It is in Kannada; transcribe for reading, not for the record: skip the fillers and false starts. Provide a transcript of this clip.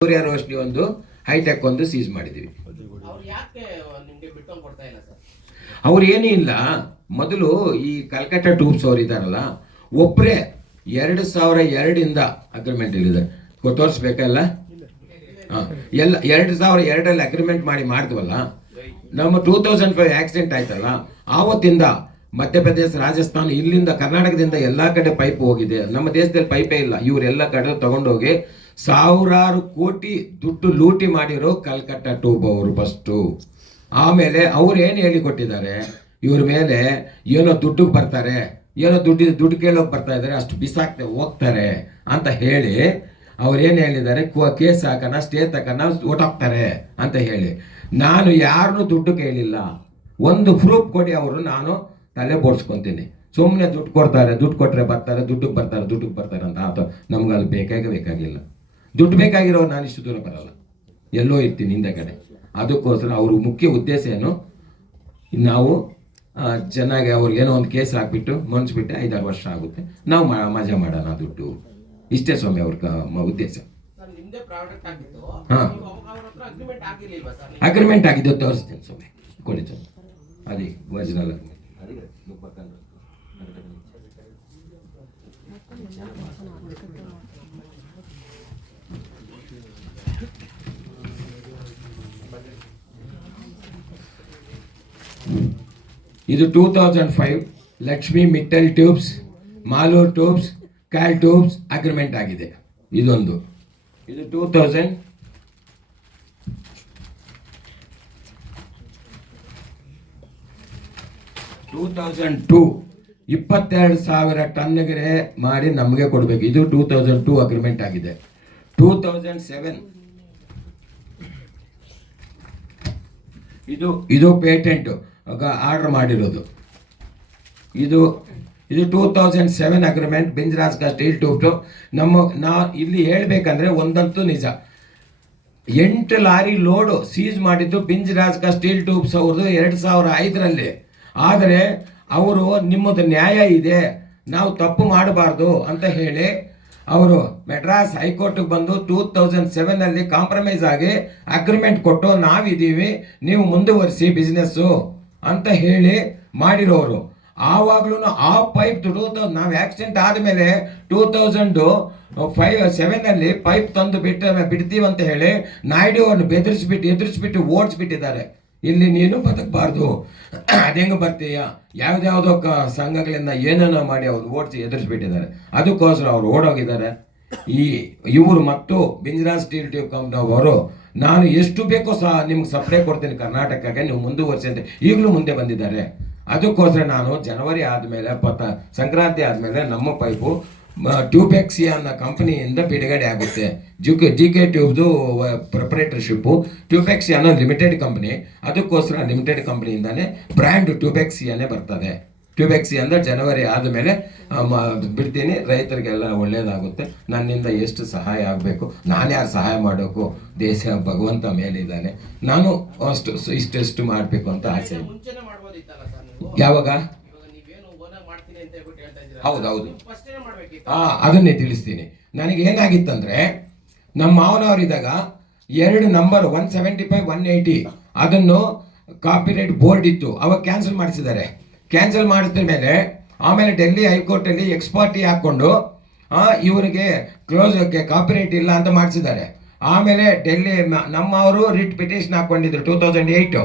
ಸೂರ್ಯ ರೋಶ್ನಿ ಒಂದು ಹೈಟೆಕ್ ಒಂದು ಸೀಸ್ ಮಾಡಿದ್ದೀವಿ. ಅವ್ರು ಏನೂ ಇಲ್ಲ. ಮೊದಲು ಈ ಕಲ್ಕಟ್ಟ ಟ್ಯೂಬ್ಸ್ ಅವ್ರು ಇದ್ದಾರಲ್ಲ, ಒಬ್ಬರೇ 2002 ಅಗ್ರಿಮೆಂಟ್ ಇಲ್ಲಿದೆ. ತೋರಿಸ್ಬೇಕಲ್ಲ, ಎಲ್ಲ 2002 ಅಗ್ರಿಮೆಂಟ್ ಮಾಡಿದ್ವಲ್ಲ. ನಮ್ಮ 2005 ಆಕ್ಸಿಡೆಂಟ್ ಆಯ್ತಲ್ಲ, ಆವತ್ತಿಂದ ಮಧ್ಯಪ್ರದೇಶ, ರಾಜಸ್ಥಾನ, ಇಲ್ಲಿಂದ ಕರ್ನಾಟಕದಿಂದ ಎಲ್ಲ ಕಡೆ ಪೈಪ್ ಹೋಗಿದೆ. ನಮ್ಮ ದೇಶದಲ್ಲಿ ಪೈಪೇ ಇಲ್ಲ. ಇವರೆಲ್ಲ ಕಡೆ ತಗೊಂಡೋಗಿ ಸಾವಿರಾರು ಕೋಟಿ ದುಡ್ಡು ಲೂಟಿ ಮಾಡಿರೋ ಕಲ್ಕಟ್ಟ ಟ್ಯೂಬ್ ಅವರು ಫಸ್ಟು. ಆಮೇಲೆ ಅವ್ರು ಏನು ಹೇಳಿಕೊಟ್ಟಿದ್ದಾರೆ, ಇವ್ರ ಮೇಲೆ ಏನೋ ದುಡ್ಡಿಗೆ ಬರ್ತಾರೆ, ಏನೋ ದುಡ್ಡು ಕೇಳೋಕೆ ಬರ್ತಾ ಇದ್ದಾರೆ, ಅಷ್ಟು ಬಿಸಾಕ್ತೆ ಹೋಗ್ತಾರೆ ಅಂತ ಹೇಳಿ ಅವ್ರೇನು ಹೇಳಿದ್ದಾರೆ, ಕೇಸ್ ಹಾಕೋಣ, ಸ್ಟೇ ತಗೋಣ, ಹೊಟ್ಟೋಗ್ತಾರೆ ಅಂತ ಹೇಳಿ. ನಾನು ಯಾರನ್ನೂ ದುಡ್ಡು ಕೇಳಿಲ್ಲ. ಒಂದು ಪ್ರೂಫ್ ಕೊಡಿ ಅವರು, ನಾನು ತಲೆ ಬೋಡ್ಸ್ಕೊತೀನಿ. ಸುಮ್ಮನೆ ದುಡ್ಡು ಕೊಡ್ತಾರೆ, ದುಡ್ಡು ಕೊಟ್ಟರೆ ಬರ್ತಾರೆ, ದುಡ್ಡಿಗೆ ಬರ್ತಾರೆ ಅಂತ ಆತ ನಮ್ಗೆ ಅಲ್ಲಿ ಬೇಕಾಗಿಲ್ಲ. ದುಡ್ಡು ಬೇಕಾಗಿರೋರು ನಾನು ಇಷ್ಟು ದೂರ ಬರಲ್ಲ, ಎಲ್ಲೋ ಇರ್ತೀನಿ ಹಿಂದೆ ಕಡೆ. ಅದಕ್ಕೋಸ್ಕರ ಅವ್ರ ಮುಖ್ಯ ಉದ್ದೇಶ ಏನು, ನಾವು ಚೆನ್ನಾಗಿ ಅವ್ರಿಗೇನೋ ಒಂದು ಕೇಸ್ ಹಾಕ್ಬಿಟ್ಟು ಮನ್ಸ್ಬಿಟ್ಟೆ 5-6 ವರ್ಷ ಆಗುತ್ತೆ, ನಾವು ಮಜಾ ಮಾಡೋಣ ದುಡ್ಡು. ಇಷ್ಟೇ ಸ್ವಾಮಿ ಅವ್ರ ಉದ್ದೇಶ. ಹಾಂ, ಅಗ್ರಿಮೆಂಟ್ ಆಗಿದ್ದು ತೋರಿಸ್ತೀನಿ ಸ್ವಾಮಿ, ಕೊಡಿ ಸ್ವಾಮಿ. ಅದೇ ಒರಿಜಿನಲ್ ಇದು 2005 ಲಕ್ಷ್ಮಿ ಮಿಟ್ಟಲ್ ಟ್ಯೂಬ್ಸ್, ಮಾಲೂರ್ ಟ್ಯೂಬ್ಸ್, ಕ್ಯಾಲ್ ಟ್ಯೂಬ್ಸ್ ಅಗ್ರಿಮೆಂಟ್ ಆಗಿದೆ. ಇದು 2002 22,000 ಟನ್ಗೆ ಮಾಡಿ ನಮಗೆ ಕೊಡಬೇಕು. ಇದು 2002 ಅಗ್ರಿಮೆಂಟ್ ಆಗಿದೆ. 2007 ಇದು ಪೇಟೆಂಟ್ ಆರ್ಡರ್ ಮಾಡಿರೋದು. ಇದು 2007 ಅಗ್ರಿಮೆಂಟ್ ಬಿಂಜರಾಜ್ಕ ಸ್ಟೀಲ್ ಟ್ಯೂಬ್ಸು. ನಾ ಇಲ್ಲಿ ಹೇಳ್ಬೇಕಂದ್ರೆ ಒಂದಂತೂ ನಿಜ, 8 ಲಾರಿ ಲೋಡು ಸೀಸ್ ಮಾಡಿದ್ದು ಬಿಂಜರಾಜ್ಕ ಸ್ಟೀಲ್ ಟ್ಯೂಬ್ಸ್ ಅವ್ರದ್ದು 2005. ಆದರೆ ಅವರು ನಿಮ್ಮದು ನ್ಯಾಯ ಇದೆ, ನಾವು ತಪ್ಪು ಮಾಡಬಾರ್ದು ಅಂತ ಹೇಳಿ ಅವರು ಮೆಡ್ರಾಸ್ ಹೈಕೋರ್ಟ್ಗೆ ಬಂದು 2007 ಕಾಂಪ್ರಮೈಸ್ ಆಗಿ ಅಗ್ರಿಮೆಂಟ್ ಕೊಟ್ಟು, ನಾವಿದ್ದೀವಿ, ನೀವು ಮುಂದುವರಿಸಿ ಬಿಸ್ನೆಸ್ಸು ಅಂತ ಹೇಳಿ ಮಾಡಿರೋರು. ಆವಾಗ್ಲೂ ಆ ಪೈಪ್ ನಾವು ಆಕ್ಸಿಡೆಂಟ್ ಆದಮೇಲೆ 2007 ಪೈಪ್ ತಂದು ಬಿಡ್ತೀವಿ ಅಂತ ಹೇಳಿ ನಾಯ್ಡು ಅವ್ರನ್ನ ಎದುರಿಸ್ಬಿಟ್ಟು ಓಡಿಸ್ಬಿಟ್ಟಿದ್ದಾರೆ. ಇಲ್ಲಿ ನೀನು ಬದುಕಬಾರ್ದು, ಅದೆಂಗೆ ಬರ್ತೀಯ, ಯಾವುದ್ಯಾವುದೋ ಸಂಘಗಳಿಂದ ಏನೇನೋ ಮಾಡಿ ಅವ್ರು ಓಡಿಸಿ ಎದುರಿಸ್ಬಿಟ್ಟಿದ್ದಾರೆ. ಅದಕ್ಕೋಸ್ಕರ ಅವ್ರು ಓಡೋಗಿದ್ದಾರೆ. ಇವರು ಮತ್ತು ಬಿಂಜರಾಜ್ ಸ್ಟೀಲ್ ಟ್ಯೂಬ್ ಕಂಪ್ನಿ ಅವರು, ನಾನು ಎಷ್ಟು ಬೇಕೋ ನಿಮ್ಗೆ ಸಪ್ಲೈ ಕೊಡ್ತೀನಿ ಕರ್ನಾಟಕಕ್ಕೆ, ನೀವು ಮುಂದುವರಿಸಿ ಅಂತ ಈಗಲೂ ಮುಂದೆ ಬಂದಿದ್ದಾರೆ. ಅದಕ್ಕೋಸ್ಕರ ನಾನು ಜನವರಿ ಆದಮೇಲೆ ಸಂಕ್ರಾಂತಿ ಆದಮೇಲೆ ನಮ್ಮ ಪೈಪು ಟ್ಯೂಬೆಕ್ಸಿಯಾ ಅನ್ನೋ ಕಂಪನಿಯಿಂದ ಬಿಡುಗಡೆ ಆಗುತ್ತೆ. ಜಿ.ಕೆ ಟ್ಯೂಬ್ದು ಪ್ರೊಪ್ರೈಟರ್ಶಿಪ್ಪು. ಟ್ಯೂಬೆಕ್ಸಿಯಾ ಅನ್ನೋ ಲಿಮಿಟೆಡ್ ಕಂಪ್ನಿ. ಅದಕ್ಕೋಸ್ಕರ ಲಿಮಿಟೆಡ್ ಕಂಪ್ನಿಯಿಂದಾನೇ ಬ್ರ್ಯಾಂಡ್ ಟ್ಯೂಬೆಕ್ಸಿಯಾನೇ ಬರ್ತದೆ. ಟ್ಯೂಬೆಕ್ಸಿಯಾ ಅಂದರೆ ಜನವರಿ ಆದಮೇಲೆ ಬಿಡ್ತೀನಿ. ರೈತರಿಗೆಲ್ಲ ಒಳ್ಳೆಯದಾಗುತ್ತೆ. ನನ್ನಿಂದ ಎಷ್ಟು ಸಹಾಯ ಆಗಬೇಕು, ನಾನು ಯಾರು ಸಹಾಯ ಮಾಡೋಕ್ಕೂ, ದೇಶ ಭಗವಂತ ಮೇಲಿದ್ದಾನೆ. ನಾನು ಇಷ್ಟು ಮಾಡಬೇಕು ಅಂತ ಆಸೆ. ಯಾವಾಗ? ಹೌದು, ಅದನ್ನೇ ತಿಳಿಸ್ತೀನಿ. ನನಗೆ ಏನಾಗಿತ್ತಂದ್ರೆ, ನಮ್ಮ ಮಾವನವರಿದ್ದಾಗ 2 ನಂಬರ್ 175, 180 ಅದನ್ನು ಕಾಪಿರೈಟ್ ಬೋರ್ಡ್ ಇತ್ತು, ಅವಾಗ ಕ್ಯಾನ್ಸಲ್ ಮಾಡಿಸಿದ್ದಾರೆ. ಕ್ಯಾನ್ಸಲ್ ಮಾಡಿಸಿದ ಮೇಲೆ ಆಮೇಲೆ ಡೆಲ್ಲಿ ಹೈಕೋರ್ಟಲ್ಲಿ ಎಕ್ಸ್ಪರ್ಟಿ ಹಾಕ್ಕೊಂಡು ಇವರಿಗೆ ಕ್ಲೋಸ್ ಕಾಪಿರೈಟ್ ಇಲ್ಲ ಅಂತ ಮಾಡಿಸಿದ್ದಾರೆ. ಆಮೇಲೆ ಡೆಲ್ಲಿ ನಮ್ಮವರು ರಿಟ್ ಪಿಟಿಷನ್ ಹಾಕ್ಕೊಂಡಿದ್ರು 2008.